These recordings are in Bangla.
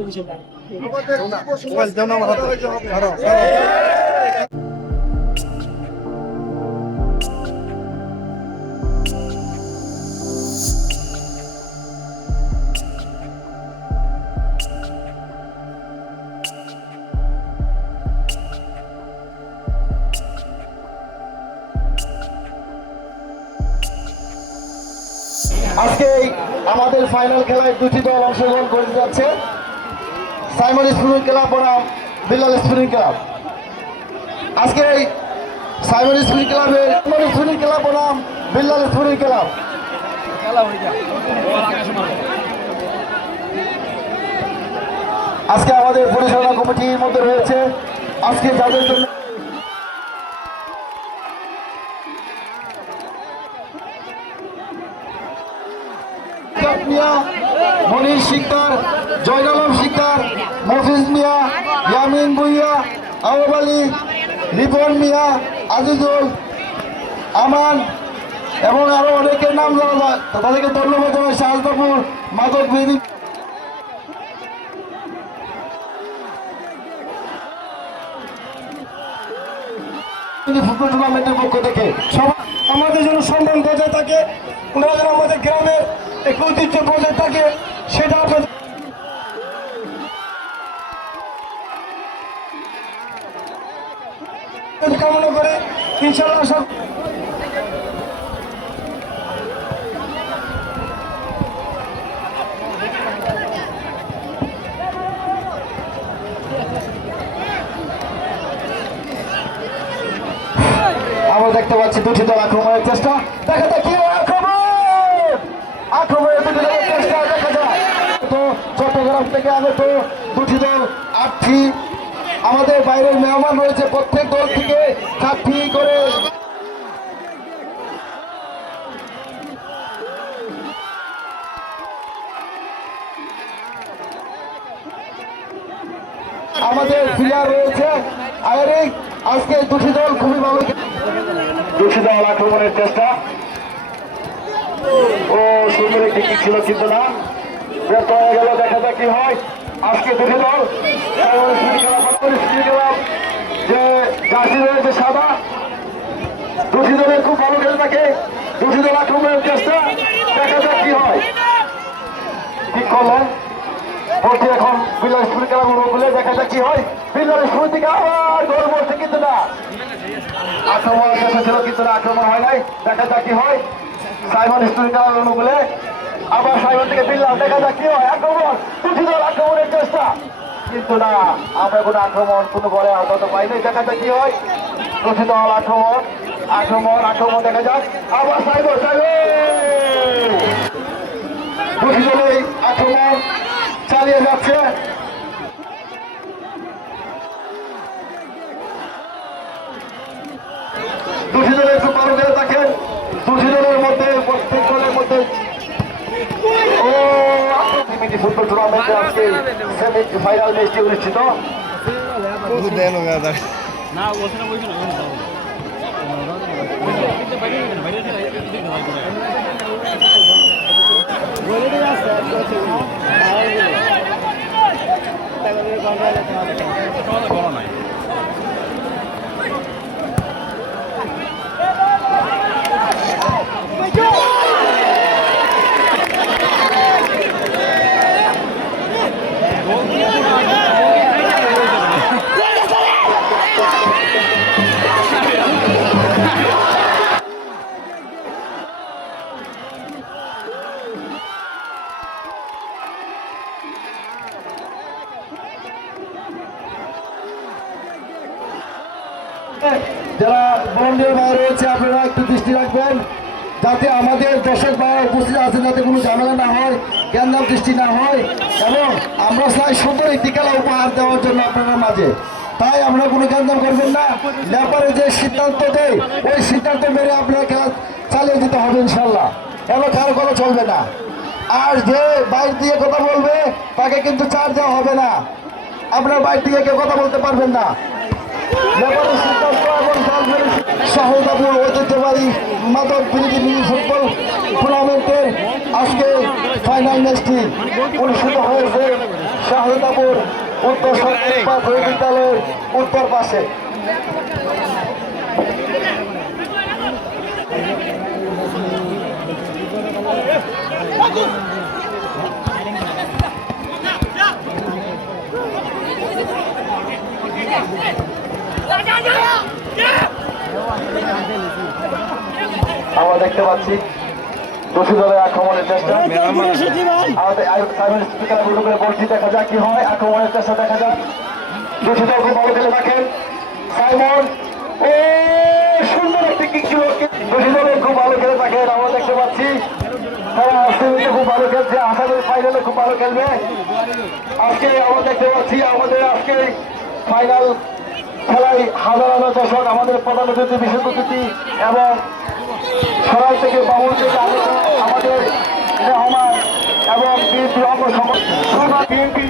আজকে আমাদের ফাইনাল খেলায় দুটি দল অংশগ্রহণ করতে যাচ্ছে, সাইমন স্পিনিং ক্লাব বনাম বিল্লাল স্পিনিং ক্লাব। আজকে এই সাইমন স্পিনিং ক্লাব বনাম বিল্লাল স্পিনিং ক্লাব। আজকে আমাদের পরিচালনা কমিটির মধ্যে রয়েছে আজকে যাদের জন্য মনির শিকদার, জয়নালম শিকদার, মফিজ মিয়া, ইয়ামিন ভুইয়া, আওয়াব আলী, রিপন মিয়া, আজিজুল, আমান এবং আরো অনেকের নাম জানা যায়। তাদেরকে ধন্যবাদ জানাই। শাহজাদপুর মাদক বিধি ফুটবল টুর্নামেন্টের পক্ষ থেকে আমাদের জন্য সম্মান বজায় থাকে, ওনারা যেন আমাদের গ্রামের একটি ঐতিহ্য বজায় থাকে সেটা কামনা করে ইনশাআল্লাহ সব আমরা দেখতে পাচ্ছি দুটি দল আক্রমণের চেষ্টা, দেখা যাক কি আক্রমণের দুটি দলের চেষ্টা দেখা যায়। তো চট্টগ্রাম থেকে আগত দুটি দল 8টি, আমাদের বাইরের মেহমান রয়েছে প্রত্যেক দল থেকে 4টি করে। আমাদের প্লেয়ার রয়েছে আয়ারিক। আজকে দুটি দল খুবই ভালো, দুটি দল আক্রমণের চেষ্টা। ও সুন্দর একটি কিক ছিল কিন্তু না, ব্যর্থ হয়ে গেল। দেখা যাক কি হয়। আজকে দুটি দল যে জার্সি রয়েছে সাদা, দুটি দলের খুব ভালো খেলে থাকে। দুটি দল আক্রমণের চেষ্টা, দেখা যাক কি হয়। ঠিক করলেন বলছি এখন বিল্লাল স্কুল খেলা বলে, দেখা যাক কি হয়। বিল্লাল স্কুল থেকে আবার গোল বলছে কিন্তু না, আক্রমণের চেষ্টা ছিল কিন্তু না, আক্রমণ হয় নাই। দেখা যাক কি হয়। সাইমন স্কুল খেলা বলে আবার সাইমন থেকে বিল্লাল, দেখা যাক কি হয়। আক্রমণ, দুটি দল আক্রমণের চেষ্টা কিন্তু না, আমরা কোনো আক্রমণ কোনো বলে আহত পাইনি। দেখা যাক কি হয়। দুটি দল আক্রমণ আক্রমণ আক্রমণ দেখা যাক। আবার সাইমন দুটি দলেই আক্রমণ চালিয়ে যাচ্ছে। দুটি দলের একটু পারো করে থাকেন। দুটি দলের মধ্যে প্রত্যেক দলের মধ্যে ফুটবল টুর্নামেন্টে আজকে সেমি ফাইনাল ম্যাচটি অনুষ্ঠিত। যারা ভলান্টিয়ার ভাই রয়েছে আপনারা একটু দৃষ্টি রাখবেন যাতে আমাদের দর্শক ভাইরা উপস্থিত আছেন যাতে কোনো ঝামেলা না হয়, জ্ঞানদাম দৃষ্টি না হয়, এবং আমরা চাই সুন্দর একটি খেলা উপহার দেওয়ার জন্য আপনাদের মাঝে। তাই আমরা কোনো জ্ঞানদাম করবেন না, ব্যাপারে যে সিদ্ধান্ত দেয় ওই সিদ্ধান্ত মেনে আপনারা খেলা চালিয়ে দিতে হবে ইনশাল্লাহ, এবং কারো কোনো চলবে না। আর যে বাইরে দিয়ে কথা বলবে তাকে কিন্তু চার্জ দেওয়া হবে না, আপনার বাইরে দিয়ে কেউ কথা বলতে পারবেন না। শাহজাদপুর ঐতিহ্যবাহী মাদক বিরোধী মিনি ফুটবল টুর্নামেন্টের আজকে ফাইনাল ম্যাচটি অনুষ্ঠিত হয়েছে শাহজাদাপুর উত্তর সরকারি প্রাথমিক বিদ্যালয়ের উত্তর পাশে। আমরা দেখতে পাচ্ছি দোষী দলের আক্রমণের চেষ্টা। বলছি দেখা যাক কি হয়, আক্রমণের চেষ্টা দেখা যাক। দোষী দল খুব ভালো খেলে থাকেন সাইমন, ও সুন্দর একটি কিক ছিল। দোষী দলের খুব ভালো খেলে থাকেন, আমরা দেখতে পাচ্ছি তারা সেমিতে খুব ভালো খেলছে, আশা করি ফাইনালে খুব ভালো খেলবে। আজকে আমরা দেখতে পাচ্ছি আমাদের আজকে ফাইনাল খেলায় হাজার হাজার দর্শক, আমাদের প্রধান অতিথি, বিশেষ অতিথি এবং সরাই থেকে বাবুল থেকে আমাদের রহমান এবং বিএনপি অঙ্গ সভা বিএনপি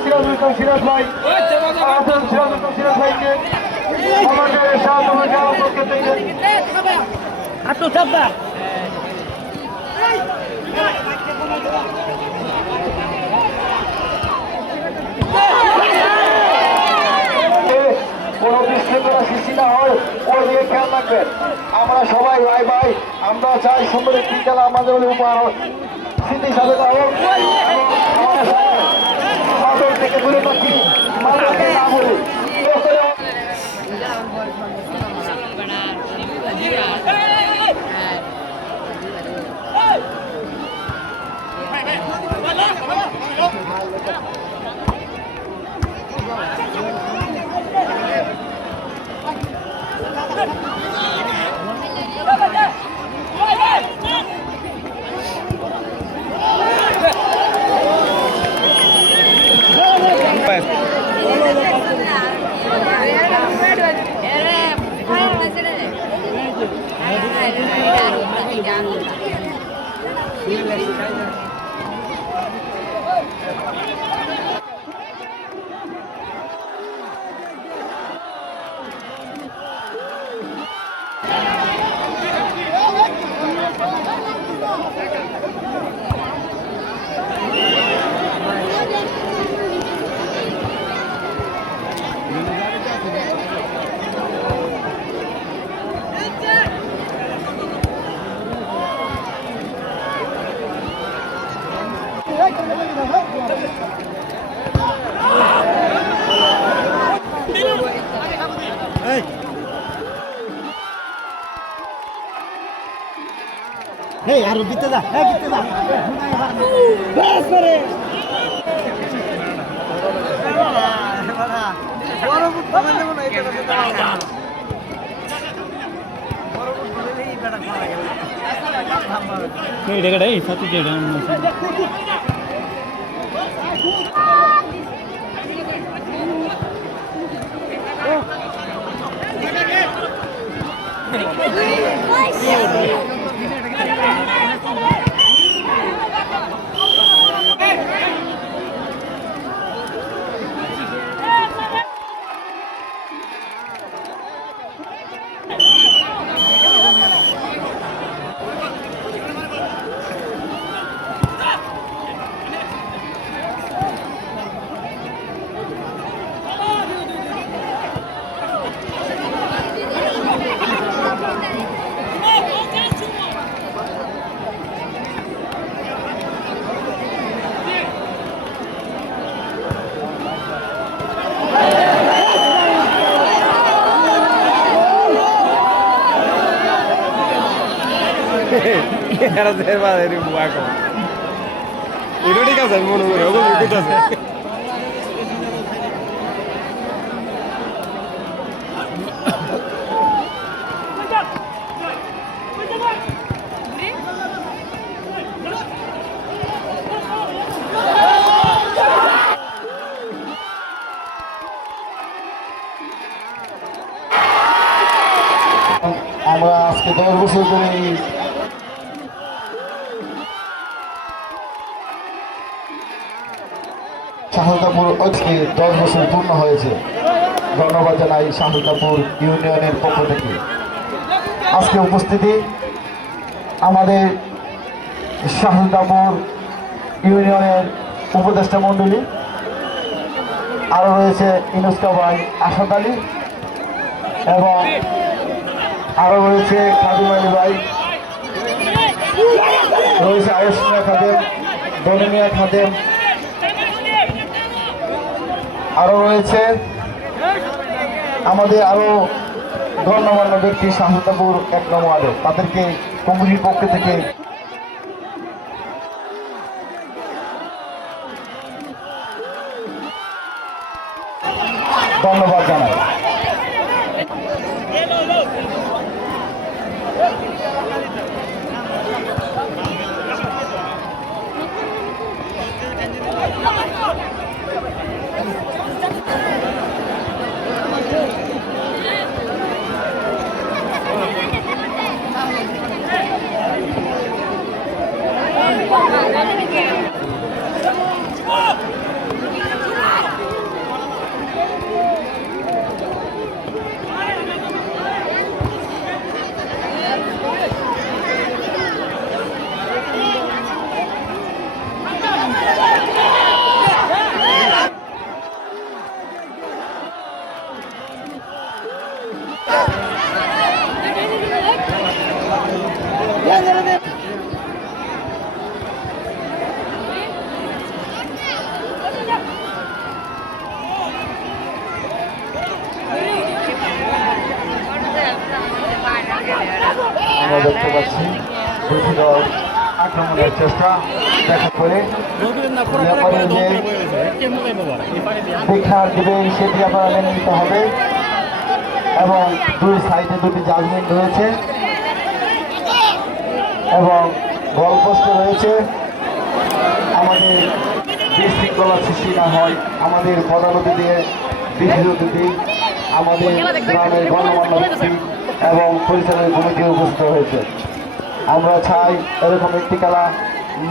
সিরাজুল ইসলাম সিরাজ ভাই, সিরাজুল ইসলাম সিরাজ ভাইকে আমাদের সাহায্য পক্ষ থেকে কোনো বিশৃঙ্খলা সৃষ্টি না হয় ওর দিকে খেয়াল রাখবেন। আমরা সবাই ভাই ভাই, আমরা চাই সুন্দর একটি খেলা আমাদের উপহার স্মৃতি সাথে হোক, আমরা সবাই মাদক থেকে দূরে থাকি, মাদকে না বলি। Hey, harus kita dah. Hey, kita dah. Bas pare. Walaupun teman-teman itu kita tahu. Hey, dekat deh, satu je dah. Era serva dari buako. Itu dia kan mau nunggu, aku ikut aja. আমরা আজকে 10 বছর ধরে শাহজাদাপুর আজকে 10 বছর পূর্ণ হয়েছে। ধন্যবাদ জানাই শাহজাদাপুর ইউনিয়নের পক্ষ থেকে। আজকে উপস্থিতি আমাদের শাহজাদাপুর ইউনিয়নের উপদেষ্টা মণ্ডলী আরও রয়েছে ইনুস্কা ভাই আসাদ আলী এবং আরও রয়েছে খাদিম আলী ভাই, রয়েছে আয়ুষ মিয়া খাদেম, ডনি মিয়া খাদেম, আরও রয়েছে আমাদের আরও গণ্যমান্য ব্যক্তি শাহজাদপুর 1 নং ওয়ার্ডে। তাদেরকে কমিটির পক্ষ থেকে ধন্যবাদ জানাই। আমরা দেখতে পাচ্ছি দুটি দল আক্রমণের চেষ্টা দেখা করে দীক্ষার দিবে সেটি আপনারা মেনে নিতে হবে এবং দুই সাইডে দুটি জাজমেন্ট রয়েছে এবং গোলপোস্ট রয়েছে। আমাদের বিশৃঙ্খলা সৃষ্টি না হয়, আমাদের প্রধান অতিথি বিশেষ অতিথি আমাদের গ্রামের গণমান্য ব্যক্তি এবং পরিচালনা কমিটি উপস্থিত হয়েছে। আমরা চাই এরকম একটি খেলা,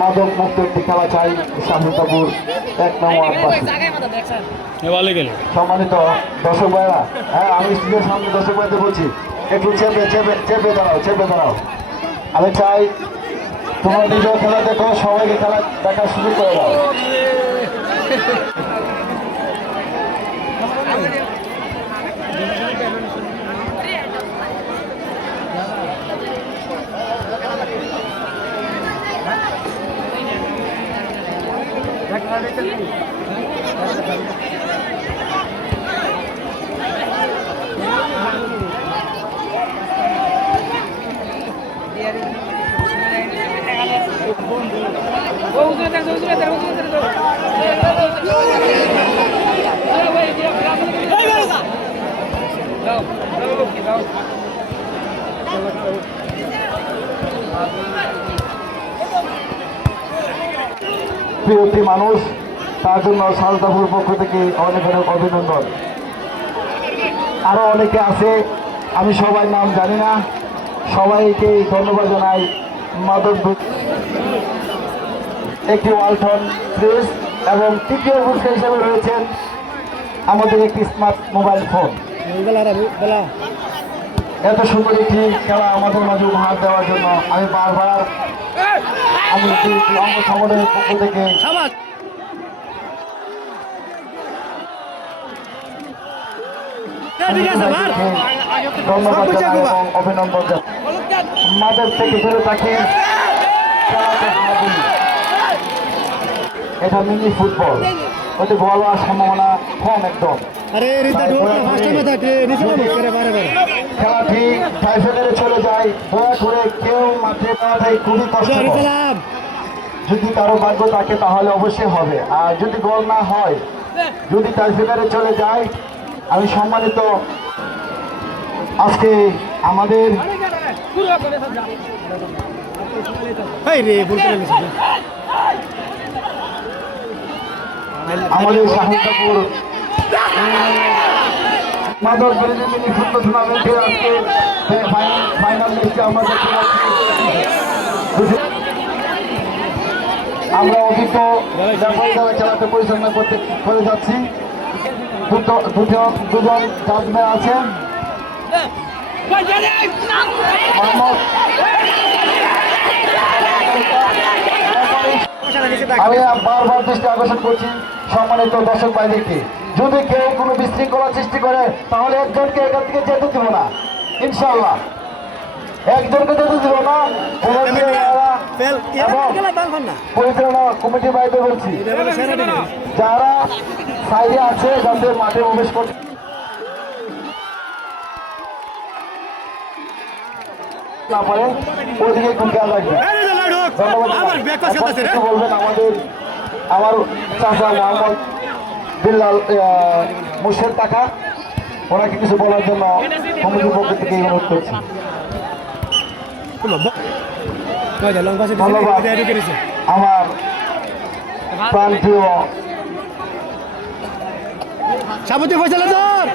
মাদক মুক্ত একটি খেলা চাই শাহজাদপুর 1 নং ওয়ার্ডবাসী। সম্মানিত দর্শক ভাইরা, হ্যাঁ আমি স্টুডিওর সামনে দর্শক ভাইদের বলছি একটু চেপে চেপে চেপে দাঁড়াও, চেপে দাঁড়াও। আমি চাই তোমরা নিজেও খেলা দেখো, সবাইকে খেলা দেখার সুযোগ করে দাও। প্রিয়টি মানুষ, তার জন্য শাহজাদপুর পক্ষ থেকে অনেক অনেক অভিনন্দন। আরো অনেকে আছে, আমি সবাই নাম জানি না, সবাইকে ধন্যবাদ জানাই। মাদক একটি ওয়ালটন ফ্রিজ এবং তৃতীয় পুরস্কার হিসেবে রয়েছেন আমাদের একটি স্মার্ট মোবাইল ফোন। এত সুন্দর একটি খেলা আমাদের মাঝে উপহার দেওয়ার জন্য আমি বারবার আমি অঙ্গ সংগঠনের পক্ষ থেকে ধন্যবাদ জানাই এবং অভিনন্দন জানাই। মাদক থেকে দূরে থাকি, এটা মিনি ফুটবল, ওতে গোল হওয়ার সম্ভাবনা কম একদম। খেলাটি টাইফেডারে চলে যায়, দয়া করে কেউ মাঠে পাওয়াটাই খুবই কষ্ট। যদি কারো ভাগ্য থাকে তাহলে অবশ্যই হবে, আর যদি গোল না হয়, যদি টাইফেডারে চলে যায়, আমি সম্মানিত আজকে আমাদের শাহজাদপুর মাদক বিরোধী মিনি ফুটবল টুর্নামেন্টে আজকে ফাইনাল ম্যাচে আমরা দেখতে পাচ্ছি আমরা অভিজ্ঞ খেলাতে পরিচালনা করে যাচ্ছি। দুজন জাজম্যান আছেন, আমি বারবার দৃষ্টি আকর্ষণ করছি সম্মানিত দর্শক ভাইদেরকে, যদি কেউ কোনো বিশৃঙ্খলা সৃষ্টি করে তাহলে একজনকে এখান থেকে যেতে দিব না, ইনশাআল্লাহ একজনকে যেতে দিব না। পরিচালনা কমিটি ভাইদের বলছি, যারা সাইডে আছে যাতে মাঠে প্রবেশ করতে না পারে ওদিকে একটু খেয়াল রাখবেন। বলবেন আমার চাচা মোহাম্মদ বিল্লাল মুর্শেদ টাকা, ওনাকে কিছু বলার জন্য কমিটির পক্ষ থেকে অনুরোধ করছি। ধন্যবাদ আমার প্রান্তীয় সাবতি ফয়সালা স্যার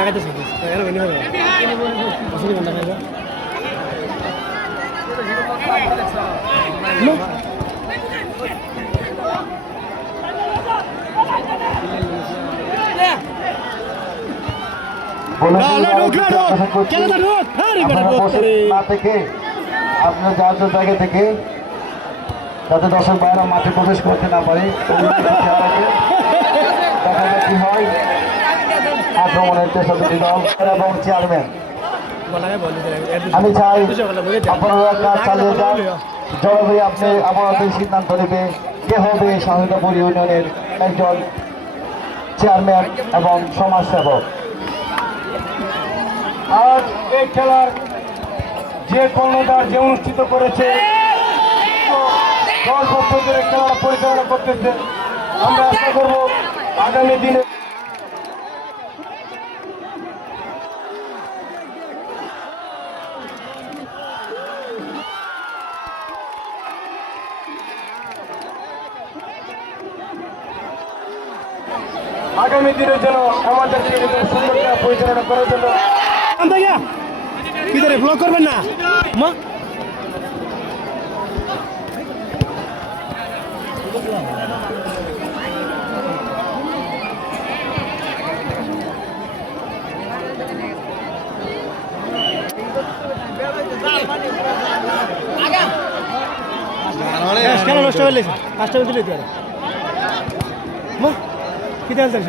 লাগাইতেছে না থেকে আপনার যার যার জায়গা থেকে যাতে দর্শক বাইরে মাঠে প্রবেশ করতে না পারে দেখা যায় কি হয় আক্রমণের চেষ্টা দুটি দল এবং চেয়ারম্যান। আমি চাই আপনারা কাজ চালিয়ে যান, জলবায়ু আপনি আমাদের সিদ্ধান্ত নেবে কে হবে শাহিদাপুর ইউনিয়নের একজন চেয়ারম্যান এবং সমাজসেবক। আজ এই খেলার যে কর্ণধার যে অনুষ্ঠিত করেছে দল পক্ষ থেকে খেলাটা পরিচালনা করতেছে, আমরা আশা করব আগামী দিনে আগামী দিনের জন্য আমাদেরকে সুন্দর পরিচালনা করার জন্য ভিতরে ব্লক করবেন না মা খেলা নষ্ট হয়ে গেছে, পাঁচটা মিনিট দিতে পারে মা কি দেওয়া যায়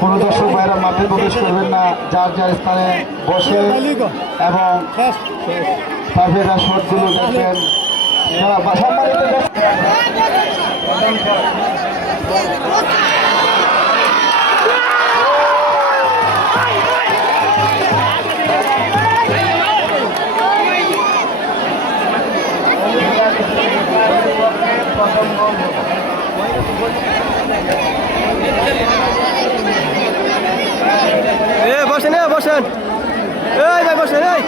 কোন দর্শক ভাইরা মাঠে প্রবেশ করবেন না, যার যার স্থানে বসে এবং পারফেক্ট শটগুলো দেখবেন। বসেন বসেন এই ভাই বসেন এই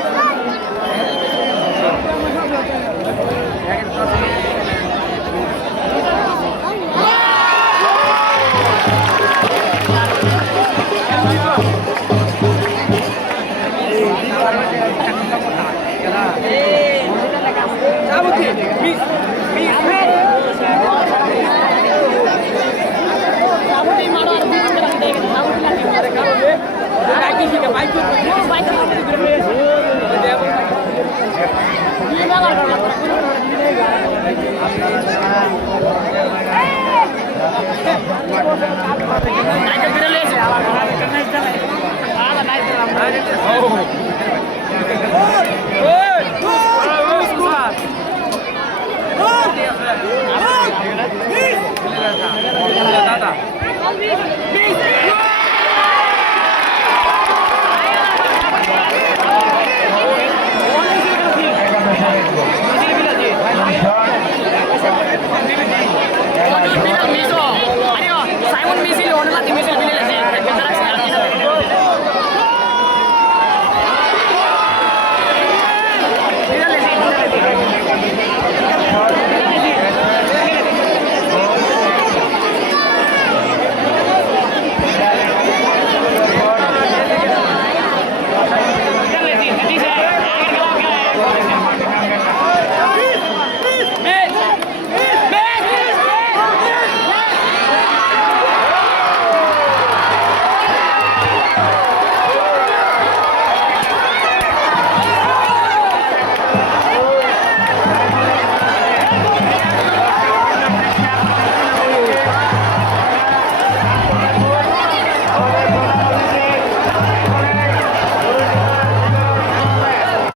Oh.